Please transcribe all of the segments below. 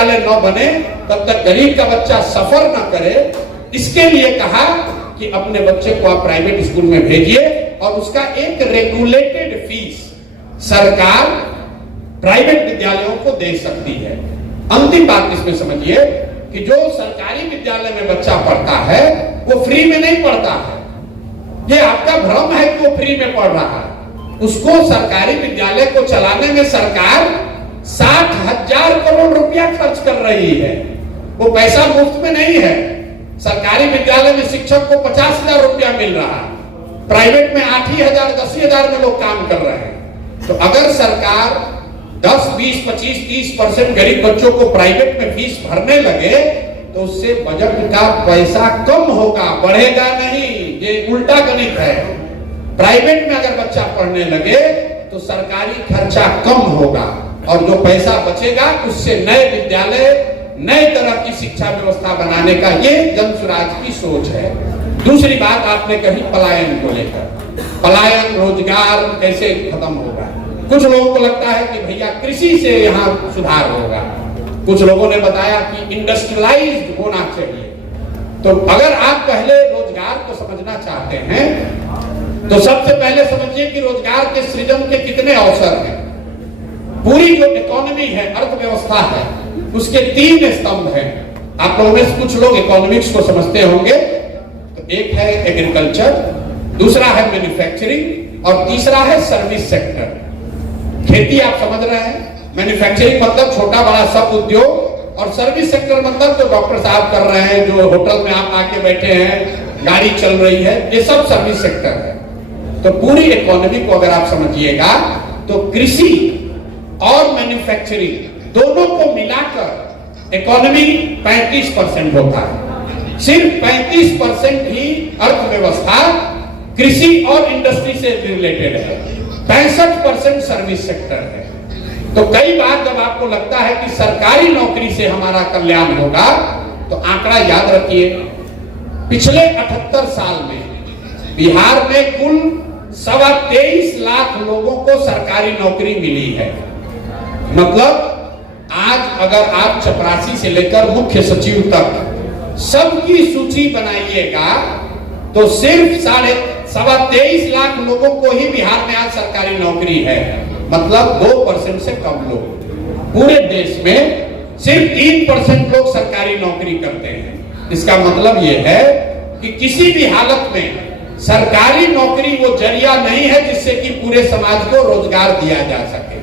विद्यालय न बने तब तक गरीब का बच्चा सफर न करे, इसके लिए कहा कि अपने बच्चे को आप प्राइवेट स्कूल में भेजिए और उसका एक रेगुलेटेड फीस सरकार प्राइवेट विद्यालयों को दे सकती है। अंतिम बात इसमें समझिए कि जो सरकारी विद्यालय में बच्चा पढ़ता है वो फ्री में नहीं पढ़ता है। ये आपका भ्रम है कि वो फ्री में पढ़ रहा है। उसको सरकारी विद्यालय को चलाने में सरकार 60,000 करोड़ रुपया खर्च कर रही है। वो पैसा मुफ्त में नहीं है। सरकारी विद्यालय में शिक्षक को 50,000 रुपया मिल रहा है, प्राइवेट में 8,000 10,000 में लोग काम कर रहे हैं। तो अगर सरकार 10, 20, 25, 30% गरीब बच्चों को प्राइवेट में फीस भरने लगे तो उससे बजट का पैसा कम होगा, बढ़ेगा नहीं। ये उल्टा गणित है। प्राइवेट में अगर बच्चा पढ़ने लगे तो सरकारी खर्चा कम होगा और जो पैसा बचेगा उससे नए विद्यालय, नए तरह की शिक्षा व्यवस्था बनाने का ये जन स्वराज की सोच है। दूसरी बात आपने कही पलायन को लेकर, पलायन रोजगार कैसे खत्म होगा। कुछ लोगों को लगता है कि भैया कृषि से यहाँ सुधार होगा, कुछ लोगों ने बताया कि इंडस्ट्रियलाइज्ड होना चाहिए। तो अगर आप पहले रोजगार को समझना चाहते हैं तो सबसे पहले समझिए कि रोजगार के सृजन के कितने अवसर हैं। पूरी जो इकोनॉमी है, अर्थव्यवस्था है, उसके 3 स्तंभ हैं। आप लोगों में कुछ लोग इकोनॉमिक्स को समझते होंगे। तो एक है एग्रीकल्चर, दूसरा है मैन्युफैक्चरिंग और तीसरा है सर्विस सेक्टर। खेती आप समझ रहे हैं, मैन्युफैक्चरिंग मतलब छोटा बड़ा सब उद्योग, और सर्विस सेक्टर मतलब जो डॉक्टर साहब कर रहे हैं, जो होटल में आप आके बैठे हैं, गाड़ी चल रही है, ये सब सर्विस सेक्टर है। तो पूरी इकोनॉमी को अगर आप समझिएगा तो कृषि और मैन्युफैक्चरिंग दोनों को मिलाकर इकोनॉमी 35% होता है। सिर्फ 35% ही अर्थव्यवस्था कृषि और इंडस्ट्री से रिलेटेड है, 65% सर्विस सेक्टर है। तो कई बार जब आपको लगता है कि सरकारी नौकरी से हमारा कल्याण होगा तो आंकड़ा याद रखिए, पिछले 78 साल में बिहार में कुल 23.25 लाख लोगों को सरकारी नौकरी मिली है। मतलब आज अगर आप चपरासी से लेकर मुख्य सचिव तक सबकी सूची बनाइएगा तो सिर्फ 23.25 लाख लोगों को ही बिहार में आज सरकारी नौकरी है। मतलब 2% से कम लोग। पूरे देश में सिर्फ 3% लोग सरकारी नौकरी करते हैं। इसका मतलब यह है कि किसी भी हालत में सरकारी नौकरी वो जरिया नहीं है जिससे कि पूरे समाज को रोजगार दिया जा सके।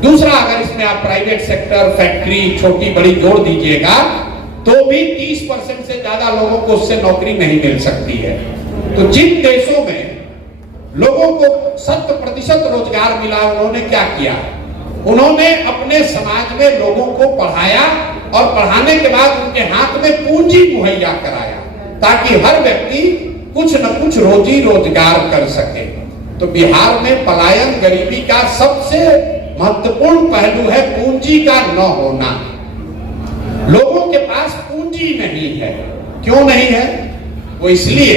दूसरा, अगर इसमें आप प्राइवेट सेक्टर, फैक्ट्री, छोटी बड़ी जोड़ दीजिएगा तो भी 30% से ज्यादा लोगों को उससे नौकरी नहीं मिल सकती है। तो जिन देशों में लोगों को 100% रोजगार मिला, उन्होंने क्या किया? उन्होंने अपने समाज में लोगों को पढ़ाया और पढ़ाने के बाद उनके हाथ में पूंजी मुहैया कराया ताकि हर व्यक्ति कुछ न कुछ रोजी रोजगार कर सके। तो बिहार में पलायन, गरीबी का सबसे महत्वपूर्ण पहलू है पूंजी का न होना। लोगों के पास पूंजी नहीं है। क्यों नहीं है? वो इसलिए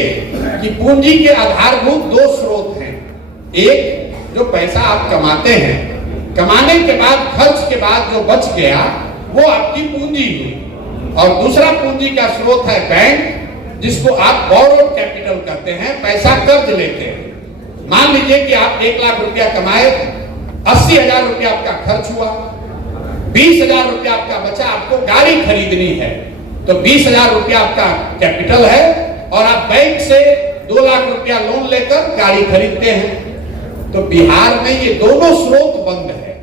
कि पूंजी के आधारभूत 2 स्रोत हैं। एक, जो पैसा आप कमाते हैं, कमाने के बाद खर्च के बाद जो बच गया वो आपकी पूंजी हुई। और दूसरा पूंजी का स्रोत है बैंक, जिसको आप बोरोड कैपिटल कहते हैं, पैसा कर्ज लेते हैं। मान लीजिए कि आप 1 लाख रुपया कमाए, 80,000 रुपया आपका खर्च हुआ, 20,000 रुपया आपका बचा, आपको गाड़ी खरीदनी है तो 20,000 रुपया आपका कैपिटल है और आप बैंक से 2 लाख रुपया लोन लेकर गाड़ी खरीदते हैं। तो बिहार में ये दोनों स्रोत बंद है।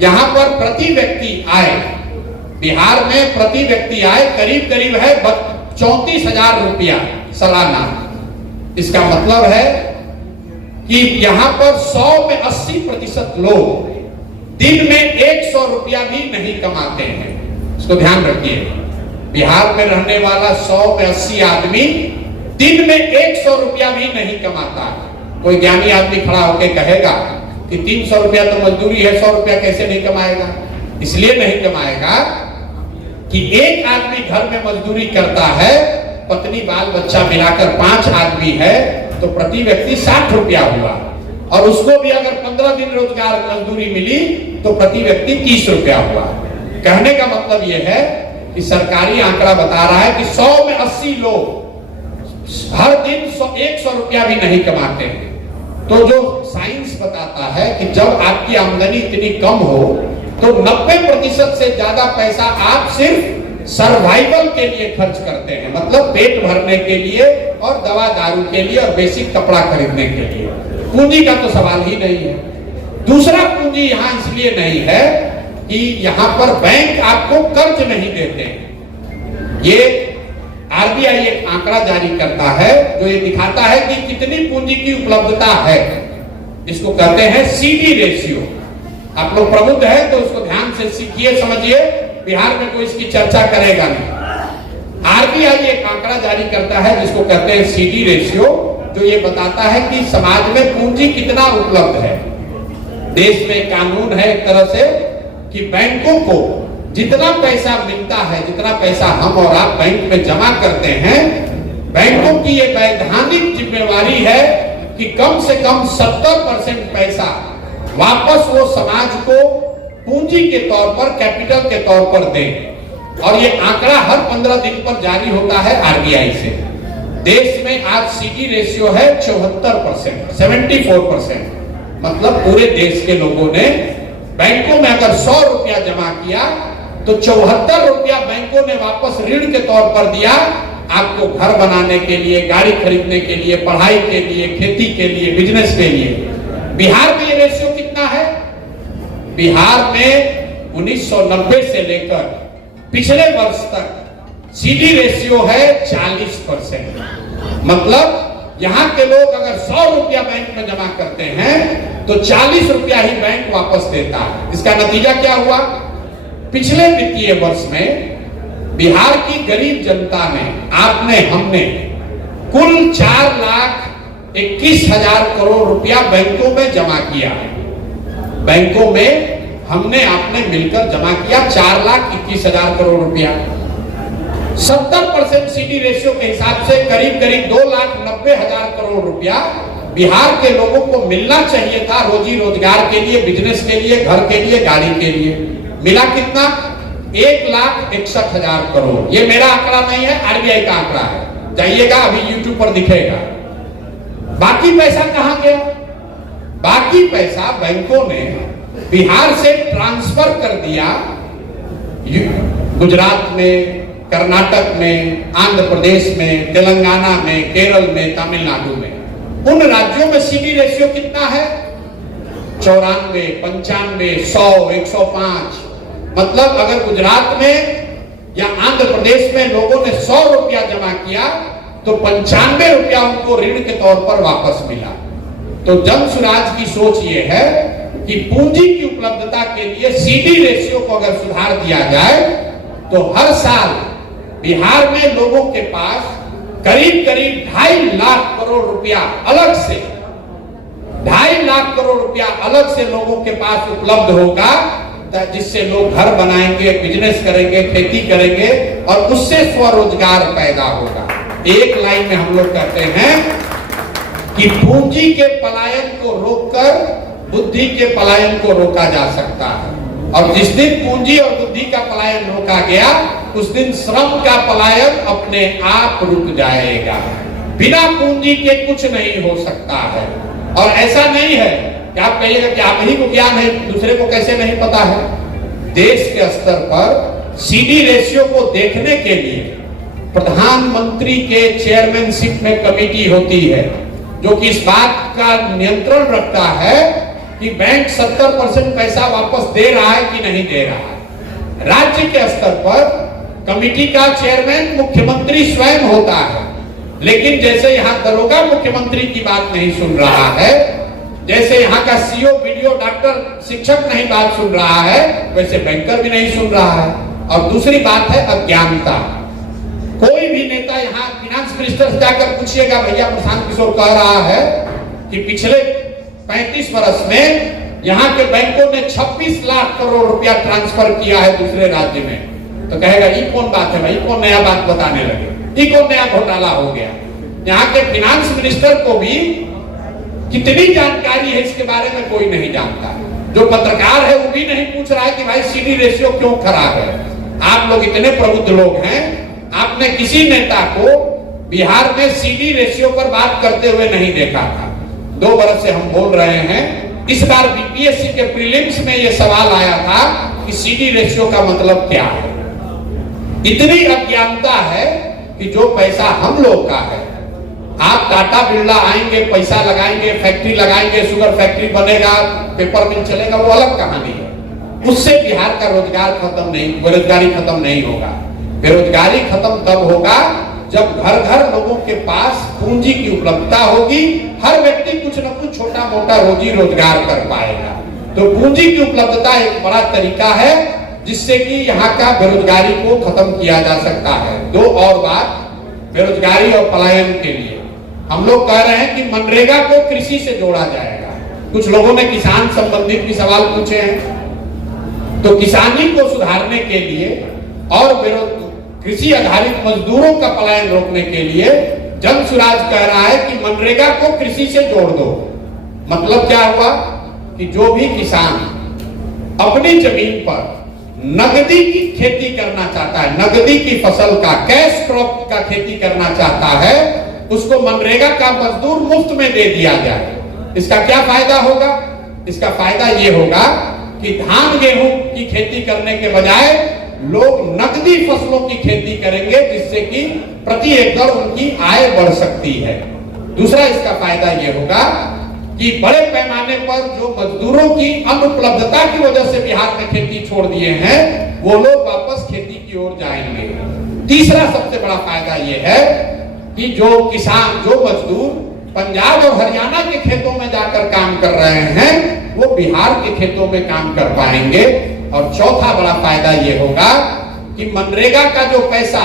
यहां पर प्रति व्यक्ति आय, बिहार में प्रति व्यक्ति आय करीब करीब है 34,000 रुपया सालाना। इसका मतलब है कि यहां पर 100 में 80% लोग दिन में 100 रुपया भी नहीं कमाते हैं। इसको ध्यान रखिए, बिहार में रहने वाला 100 में 80 आदमी दिन में 100 रुपया भी नहीं कमाता। कोई ज्ञानी आदमी खड़ा होकर कहेगा कि 300 रुपया तो मजदूरी है, 100 रुपया कैसे नहीं कमाएगा? इसलिए नहीं कमाएगा कि एक आदमी घर में मजदूरी करता है, पत्नी बाल बच्चा मिलाकर 5 आदमी है तो प्रति व्यक्ति 60 रुपया हुआ, और उसको भी अगर 15 दिन रोजगार मजदूरी मिली तो प्रति व्यक्ति 30 रुपया हुआ। कहने का मतलब यह है कि सरकारी आंकड़ा बता रहा है कि 100 में 80 लोग हर दिन 100 रुपया भी नहीं कमाते हैं। तो जो साइंस बताता है कि जब आपकी आमदनी इतनी कम हो तो 90% से ज्यादा पैसा आप सिर्फ सर्वाइवल के लिए खर्च करते हैं, मतलब पेट भरने के लिए और दवा दारू के लिए और बेसिक कपड़ा खरीदने के लिए। पूंजी का तो सवाल ही नहीं है। दूसरा पूंजी यहाँ इसलिए नहीं है कि यहाँ पर बैंक आपको कर्ज नहीं देते। ये आरबीआई एक आंकड़ा जारी करता है जो ये दिखाता है कि कितनी पूंजी की उपलब्धता है। इसको कहते हैं सीडी रेशियो। आप लोग प्रबुद्ध है तो उसको ध्यान से सीखिए, समझिए। बिहार में कोई इसकी चर्चा करेगा नहीं। आरबीआई एक आंकड़ा जारी करता है जिसको कहते हैं सीडी रेशियो, जो ये बताता है कि समाज में पूंजी कितना उपलब्ध है। देश में कानून है एक तरह से कि बैंकों को जितना पैसा मिलता है, जितना पैसा हम और आप बैंक में जमा करते हैं, बैंकों की ये वैधानिक जिम्मेवारी है कि कम से कम 70% पैसा वापस वो समाज को पूंजी के तौर पर, कैपिटल के तौर पर दें। और ये आंकड़ा हर 15 दिन पर जारी होता है आरबीआई से। देश में आज सीडी रेशियो है 74%, 74%। मतलब पूरे देश के लोगों ने बैंकों में अगर 100 रुपया जमा किया तो 74 रुपया बैंकों ने वापस ऋण के तौर पर दिया, आपको घर बनाने के लिए, गाड़ी खरीदने के लिए, पढ़ाई के लिए, खेती के लिए, बिजनेस के लिए। बिहार में ये रेशियो कितना है? बिहार में 1990 से लेकर पिछले वर्ष तक सीडी रेशियो है 40%। मतलब यहाँ के लोग अगर 100 रुपया बैंक में जमा करते हैं तो 40 रुपया ही बैंक वापस देता है। इसका नतीजा क्या हुआ? पिछले वित्तीय वर्ष में बिहार की गरीब जनता ने, आपने, हमने कुल 4,21,000 करोड़ रुपया बैंकों में जमा किया है। बैंकों में हमने आपने मिलकर जमा किया 4,21,000 करोड़ रुपया। 70% सीडी रेशियो के हिसाब से करीब करीब 2,90,000 करोड़ रुपया बिहार के लोगों को मिलना चाहिए था, रोजी रोजगार के लिए, बिजनेस के लिए, घर के लिए, गाड़ी के लिए। मिला कितना? 1,61,000 करोड़। ये मेरा आंकड़ा नहीं है, आरबीआई का आंकड़ा है। जाइएगा, अभी यूट्यूब पर दिखेगा। बाकी पैसा कहां गया? बाकी पैसा बैंकों ने बिहार से ट्रांसफर कर दिया गुजरात में, कर्नाटक में, आंध्र प्रदेश में, तेलंगाना में, केरल में, तमिलनाडु में। उन राज्यों में सीडी रेशियो कितना है? 94, 95, 100, 105। मतलब अगर गुजरात में या आंध्र प्रदेश में लोगों ने 100 रुपया जमा किया तो 95 रुपया उनको ऋण के तौर पर वापस मिला। तो जन सुराज की सोच ये है कि पूंजी की उपलब्धता के लिए सीडी रेशियो को अगर सुधार दिया जाए तो हर साल बिहार में लोगों के पास करीब करीब 2.5 लाख करोड़ रुपया अलग से, 2.5 लाख करोड़ रुपया अलग से लोगों के पास उपलब्ध होगा, जिससे लोग घर बनाएंगे, बिजनेस करेंगे, खेती करेंगे और उससे स्वरोजगार पैदा होगा। एक लाइन में हम लोग कहते हैं कि पूंजी के पलायन को रोककर बुद्धि के पलायन को रोका जा सकता है। और जिस दिन पूंजी और बुद्धि का पलायन रोका गया उस दिन श्रम का पलायन अपने आप रुक जाएगा। बिना पूंजी के कुछ नहीं हो सकता है। और ऐसा नहीं है कि आप कहिएगा कि आप ही को ज्ञान है, दूसरे को कैसे नहीं पता है। देश के स्तर पर सीडी रेशियो को देखने के लिए प्रधानमंत्री के चेयरमैनशिप में कमेटी होती है जो कि इस बात का नियंत्रण रखता है कि बैंक 70% पैसा वापस दे रहा है कि नहीं दे रहा है। राज्य के स्तर पर कमेटी का चेयरमैन मुख्यमंत्री स्वयं होता है, लेकिन जैसे यहाँ दरोगा मुख्यमंत्री की बात नहीं सुन रहा है, जैसे यहाँ का सीओ, बीडीओ, डॉक्टर, शिक्षक नहीं बात सुन रहा है, वैसे बैंकर भी नहीं सुन रहा है। और दूसरी बात है अज्ञानता। कोई भी नेता यहाँ फाइनेंस मिनिस्टर से जाकर पूछिएगा, भैया प्रशांत किशोर कह रहा है कि पिछले 35 वर्ष में यहाँ के बैंकों ने 26 लाख करोड़ रुपया ट्रांसफर किया है दूसरे राज्य में, तो कहेगा ये कौन बात है भाई, कौन नया बात बताने लगे, ये कौन नया घोटाला हो गया। यहाँ के फाइनेंस मिनिस्टर को भी कितनी जानकारी है इसके बारे में कोई नहीं जानता। जो पत्रकार है वो भी नहीं पूछ रहा है कि भाई सीडी रेशियो क्यों खराब है। आप लोग इतने प्रबुद्ध लोग हैं, आपने किसी नेता को बिहार में सीडी रेशियो पर बात करते हुए नहीं देखा था। 2 बरस से हम बोल रहे हैं। इस बार बीपीएससी के प्रीलिम्स में यह सवाल आया था कि सीडी रेशियो का मतलब क्या है। इतनी अज्ञानता है कि जो पैसा हम लोग का है, आप टाटा बिरला आएंगे, पैसा लगाएंगे, फैक्ट्री लगाएंगे, शुगर फैक्ट्री बनेगा, पेपर मिल चलेगा, वो अलग कहानी है। उससे बिहार का रोजगार खत्म नहीं, बेरोजगारी खत्म नहीं होगा। बेरोजगारी खत्म तब होगा जब घर घर लोगों के पास पूंजी की उपलब्धता होगी। हर व्यक्ति कुछ न कुछ छोटा मोटा रोजी रोजगार कर पाएगा। तो पूंजी की उपलब्धता एक बड़ा तरीका है जिससे कि यहाँ का बेरोजगारी को खत्म किया जा सकता है। 2 और बात बेरोजगारी और पलायन के लिए हम लोग कह रहे हैं कि मनरेगा को कृषि से जोड़ा जाएगा। कुछ लोगों ने किसान संबंधित भी सवाल पूछे हैं। तो किसानी को सुधारने के लिए और कृषि आधारित मजदूरों का पलायन रोकने के लिए जन सुराज कह रहा है कि मनरेगा को कृषि से जोड़ दो। मतलब क्या हुआ कि जो भी किसान अपनी जमीन पर नगदी की खेती करना चाहता है, नगदी की फसल का, कैश क्रॉप का खेती करना चाहता है, उसको मनरेगा का मजदूर मुफ्त में दे दिया जाए। इसका क्या फायदा होगा? इसका फायदा ये होगा कि धान गेहूं की खेती करने के बजाय लोग नकदी फसलों की खेती करेंगे, जिससे कि प्रति एकड़ उनकी आय बढ़ सकती है। दूसरा इसका फायदा ये होगा कि बड़े पैमाने पर जो मजदूरों की अनुपलब्धता की वजह से बिहार में खेती छोड़ दिए हैं, वो लोग वापस खेती की ओर जाएंगे। तीसरा सबसे बड़ा फायदा ये है कि जो किसान, जो मजदूर पंजाब और हरियाणा के खेतों में जाकर काम कर रहे हैं, वो बिहार के खेतों में काम कर पाएंगे। और चौथा बड़ा फायदा ये होगा कि मनरेगा का जो पैसा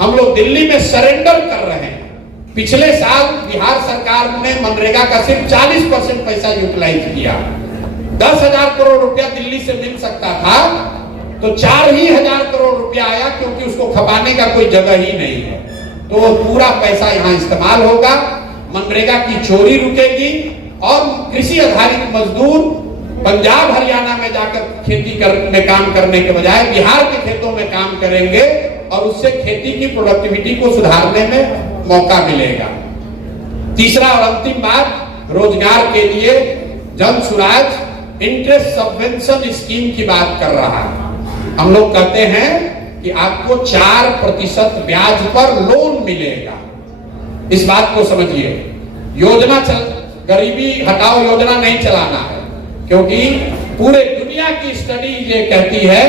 हम लोग दिल्ली में सरेंडर कर रहे हैं, पिछले साल बिहार सरकार ने मनरेगा का सिर्फ 40% पैसा यूटिलाइज किया। 10,000 करोड़ रुपया दिल्ली से मिल सकता था, तो 4,000 करोड़ रुपया आया, क्योंकि उसको खपाने का कोई जगह ही नहीं है। तो वो पूरा पैसा यहाँ इस्तेमाल होगा, मनरेगा की चोरी रुकेगी और कृषि आधारित मजदूर पंजाब हरियाणा में जाकर खेती में काम करने के बजाय बिहार के खेतों में काम करेंगे और उससे खेती की प्रोडक्टिविटी को सुधारने में मौका मिलेगा। तीसरा और अंतिम बात, रोजगार के लिए Jan Suraaj interest subvention scheme की बात कर रहा है। हम लोग कहते हैं कि आपको 4% ब्याज पर लोन मिलेगा। इस बात को समझिए। योजना गरीबी हटाओ योजना नहीं चलाना है, क्योंकि पूरे दुनिया की स्टडी ये कहती है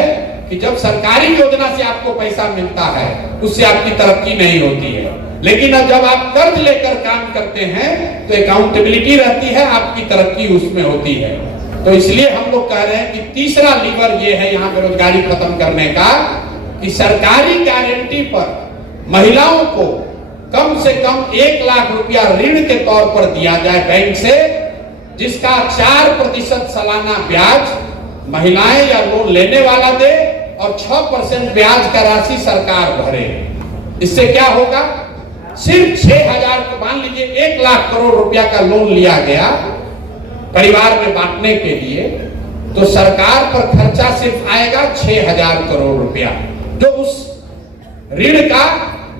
कि जब सरकारी योजना से आपको पैसा मिलता है, उससे आपकी तरक्की नहीं होती है। लेकिन अब जब आप कर्ज लेकर काम करते हैं तो अकाउंटेबिलिटी रहती है, आपकी तरक्की उसमें होती है। तो इसलिए हम लोग कह रहे हैं कि तीसरा लीवर ये है यहाँ बेरोजगारी खत्म करने का, कि सरकारी गारंटी पर महिलाओं को कम से कम 1 लाख रुपया ऋण के तौर पर दिया जाए बैंक से, जिसका 4% सालाना ब्याज महिलाएं या लोन लेने वाला दे और 6% ब्याज का राशि सरकार भरे। इससे क्या होगा? सिर्फ 6,000, मान लीजिए 1 लाख करोड़ रुपया का लोन लिया गया परिवार में बांटने के लिए, तो सरकार पर खर्चा सिर्फ आएगा 6,000 करोड़ रुपया, जो उस ऋण का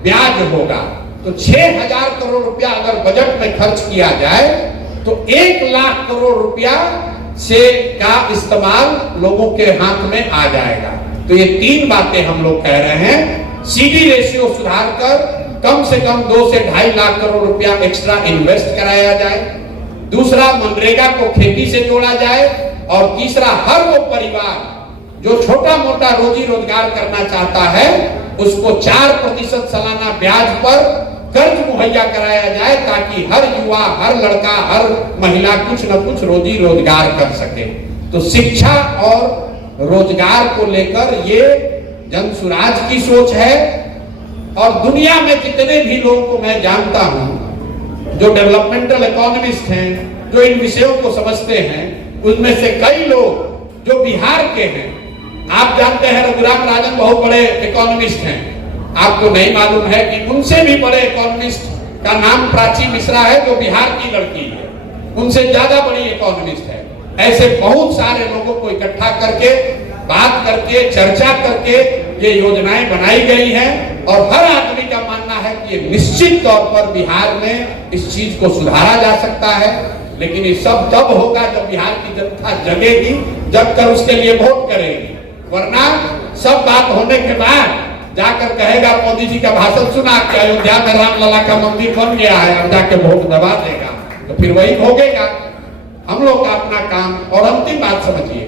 ब्याज होगा। तो 6,000 करोड़ रुपया अगर बजट में खर्च किया जाए तो 1 लाख करोड़ रुपया से का इस्तेमाल लोगों के हाथ में आ जाएगा। तो ये 3 बातें हम लोग कह रहे हैं। सीडी रेशियो सुधार कर कम से कम 2 से 2.5 लाख करोड़ रुपया एक्स्ट्रा इन्वेस्ट कराया जाए। दूसरा, मनरेगा को खेती से जोड़ा जाए। और तीसरा, हर वो परिवार जो छोटा मोटा रोजी रोजगार करना चाहता है, उसको 4% सालाना ब्याज पर कर्ज मुहैया कराया जाए, ताकि हर युवा, हर लड़का, हर महिला कुछ न कुछ रोजी रोजगार कर सके। तो शिक्षा और रोजगार को लेकर ये जन सुराज की सोच है। और दुनिया में जितने भी लोगों को मैं जानता हूं जो डेवलपमेंटल इकोनॉमिस्ट हैं, जो इन विषयों को समझते हैं, उनमें से कई लोग जो बिहार के हैं, आप जानते हैं रघुराम राजन बहुत बड़े इकोनॉमिस्ट हैं। आपको नहीं मालूम है कि उनसे भी बड़े इकोनॉमिस्ट का नाम प्राची मिश्रा है, जो बिहार की लड़की है, उनसे ज्यादा बड़ी इकोनॉमिस्ट है। ऐसे बहुत सारे लोगों को इकट्ठा करके, बात करके, चर्चा करके ये योजनाएं बनाई गई हैं और हर आदमी का मानना है कि ये निश्चित तौर पर बिहार में इस चीज को सुधारा जा सकता है। लेकिन ये सब तब होगा जब बिहार की जनता जगेगी, जब कर उसके लिए वोट करेगी। वरना सब बात होने के बाद जाकर कहेगा मोदी जी का भाषण सुना कि अयोध्या में रामलला का मंदिर बन गया है, अब जाके वोट दबा देगा, तो फिर वही भोगेगा। हम लोग का अपना काम। और अंतिम बात समझिए,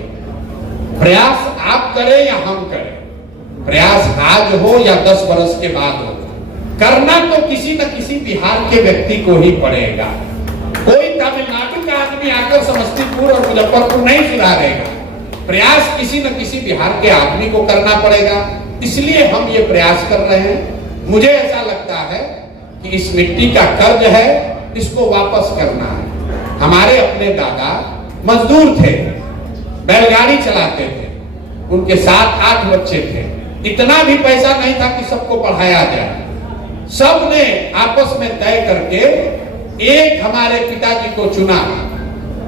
प्रयास आप करें या हम करें, प्रयास आज हो या 10 वर्ष के बाद हो, करना तो किसी न किसी बिहार के व्यक्ति को ही पड़ेगा। कोई तमिलनाडु का आदमी आकर समस्तीपुर और मुजफ्फरपुर नहीं सुधारेगा, प्रयास किसी न किसी बिहार के आदमी को करना पड़ेगा। इसलिए हम ये प्रयास कर रहे हैं। मुझे ऐसा लगता है कि इस मिट्टी का कर्ज है, इसको वापस करना है। हमारे अपने दादा मजदूर थे, बैलगाड़ी चलाते थे, उनके 7-8 बच्चे थे, इतना भी पैसा नहीं था कि सबको पढ़ाया जाए। सब ने आपस में तय करके एक हमारे पिताजी को चुना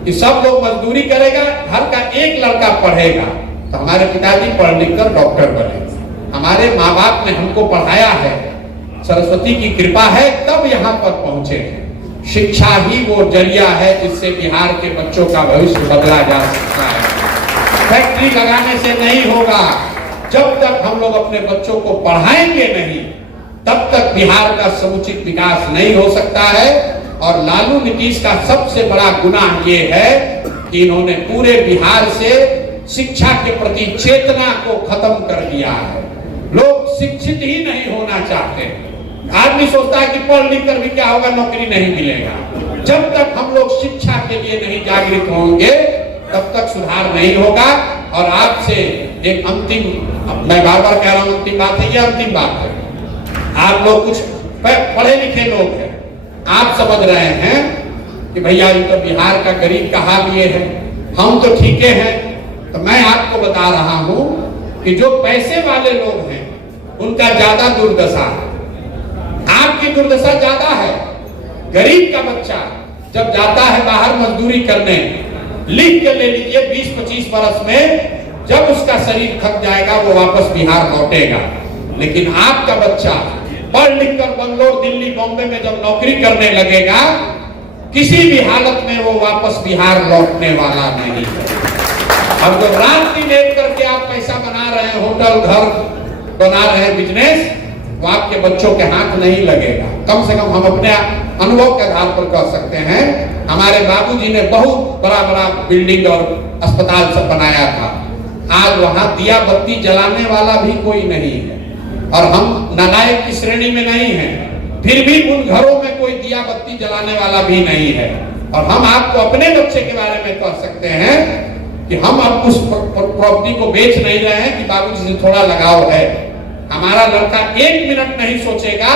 कि सब लोग मजदूरी करेगा, घर का एक लड़का पढ़ेगा। तो हमारे पिताजी पढ़ लिख कर डॉक्टर बने। हमारे माँ बाप ने हमको पढ़ाया है, सरस्वती की कृपा है, तब यहाँ पर पहुंचे हैं। शिक्षा ही वो जरिया है जिससे बिहार के बच्चों का भविष्य बदला जा सकता है। फैक्ट्री लगाने से नहीं होगा। जब तक हम लोग अपने बच्चों को पढ़ाएंगे नहीं, तब तक बिहार का समुचित विकास नहीं हो सकता है। और लालू नीतीश का सबसे बड़ा गुनाह ये है कि इन्होंने पूरे बिहार से शिक्षा के प्रति चेतना को खत्म कर दिया है। लोग शिक्षित ही नहीं होना चाहते। आदमी सोचता है कि पढ़ लिख कर भी क्या होगा, नौकरी नहीं मिलेगा। जब तक हम लोग शिक्षा के लिए नहीं जागृत होंगे, तब तक सुधार नहीं होगा। और आपसे एक अंतिम, मैं बार बार कह रहा हूं अंतिम बात है, ये अंतिम बात है। आप लोग कुछ पढ़े लिखे लोग हैं, आप समझ रहे हैं कि भैया ये तो बिहार का गरीब का हाल ये है, हम तो ठीक हैं। तो मैं आपको बता रहा हूं कि जो पैसे वाले लोग हैं उनका ज्यादा दुर्दशा है, आपकी दुर्दशा ज्यादा है। गरीब का बच्चा जब जाता है बाहर मजदूरी करने, लिख के ले लीजिए 20-25 वर्ष में जब उसका शरीर थक जाएगा वो वापस बिहार लौटेगा। लेकिन आपका बच्चा पढ़ लिख कर बंगलोर, दिल्ली, बॉम्बे में जब नौकरी करने लगेगा, किसी भी हालत में वो वापस बिहार लौटने वाला नहीं है। अब जो रात दिन एक करके आप पैसा बना रहे हैं, होटल घर बना रहे हैं, बिजनेस, वो आपके बच्चों के हाथ नहीं लगेगा। कम से कम हम अपने अनुभव के आधार पर कह सकते हैं, हमारे बाबूजी ने बहुत बड़ा बड़ा बिल्डिंग और अस्पताल सब बनाया था। आज वहां दिया बत्ती जलाने वाला भी कोई नहीं है और हम नालायक की श्रेणी में नहीं है, फिर भी उन घरों में कोई दिया बत्ती जलाने वाला भी नहीं है। और हम आपको अपने बच्चे के बारे में कह सकते हैं कि हम अब उस प्रॉपर्टी को बेच नहीं रहे हैं कि बाबूजी से थोड़ा लगाव है। हमारा लड़का 1 मिनट नहीं सोचेगा,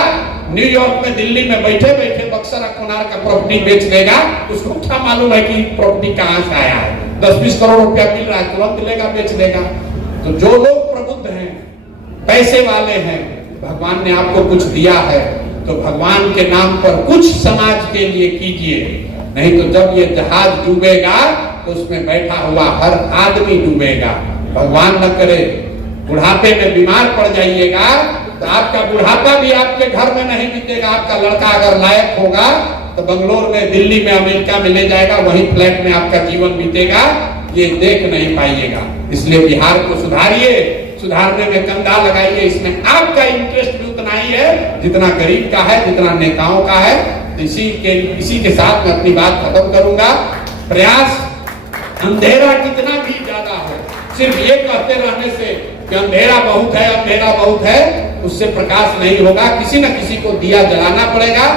न्यूयॉर्क में, दिल्ली में बैठे बैठे बक्सर कोनार का प्रॉपर्टी बेच देगा। उसको क्या मालूम है कि प्रॉपर्टी कहां से आया है, 10-20 करोड़ रुपया मिल रहा है, तुरंत लेगा, बेच देगा। तो जो लोग प्रबुद्ध हैं, पैसे वाले हैं, भगवान ने आपको कुछ दिया है तो भगवान के नाम पर कुछ समाज के लिए कीजिए, नहीं तो जब ये जहाज डूबेगा तो उसमें बैठा हुआ हर आदमी डूबेगा। भगवान न करे बुढ़ापे में बीमार पड़ जाइएगा तो आपका बुढ़ापा भी आपके घर में नहीं बीतेगा। आपका लड़का अगर लायक होगा तो बंगलोर में, दिल्ली में, अमेरिका में ले जाएगा, वहीं फ्लैट में आपका जीवन बीतेगा, ये देख नहीं पाइएगा। इसलिए बिहार को सुधारिए, सुधारने में कंधा लगाइए। इसमें आपका इंटरेस्ट भी उतना ही है जितना गरीब का है, जितना नेताओं का है। तो इसी के साथ मैं अपनी बात खत्म करूंगा। प्रयास, अंधेरा कितना भी ज्यादा हो, सिर्फ ये कहते रहने से कि अंधेरा बहुत है, अंधेरा बहुत है, उससे प्रकाश नहीं होगा। किसी न किसी को दिया जलाना पड़ेगा।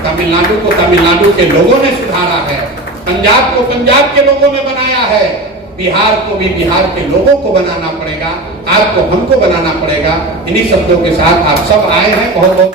तमिलनाडु को तमिलनाडु के लोगों ने सुधारा है, पंजाब को पंजाब के लोगों ने बनाया है, बिहार को भी बिहार के लोगों को बनाना पड़ेगा, आपको हमको बनाना पड़ेगा। इन्हीं शब्दों के साथ आप सब आए हैं। बहुत बहुत